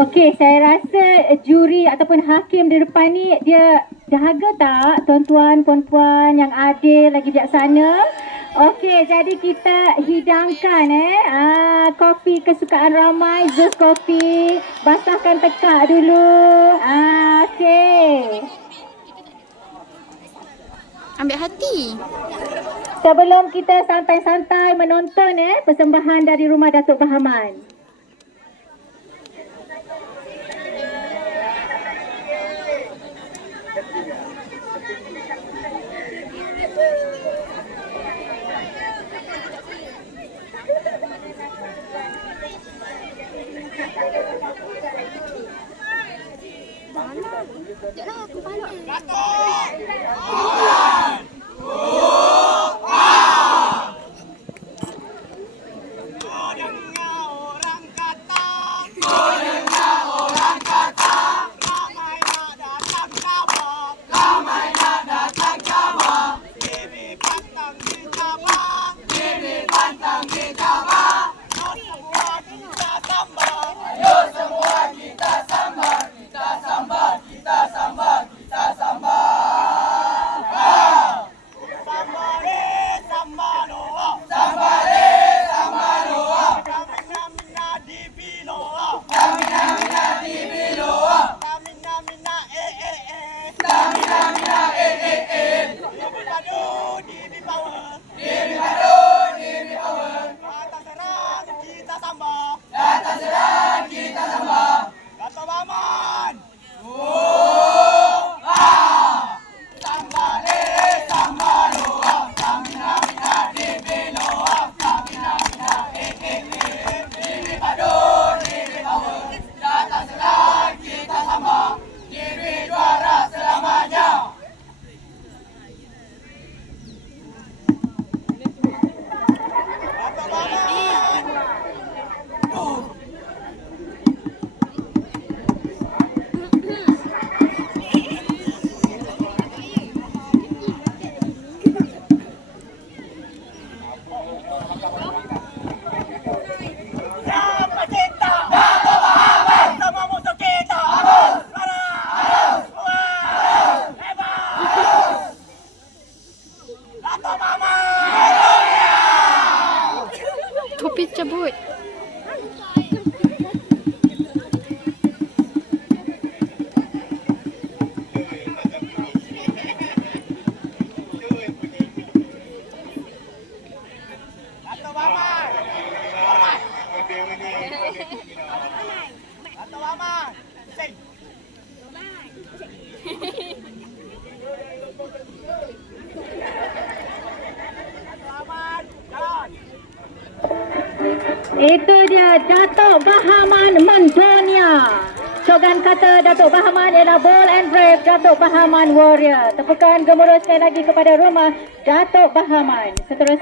Okey, saya rasa juri ataupun hakim di depan ni dia dahaga tak tuan-tuan, puan-puan yang adil lagi bijaksana. Okey, jadi kita hidangkan kopi kesukaan ramai, Zeus kopi. Basahkan tekak dulu. Okey. Ambil hati. Sebelum kita santai-santai menonton persembahan dari rumah Datuk Bahaman. Topi cabut. Itu dia Datuk Bahaman Mentonia. Slogan kata Datuk Bahaman ialah Bold and Brave, Datuk Bahaman Warrior. Tepukan gemuruh sekali lagi kepada rumah Datuk Bahaman. Seterusnya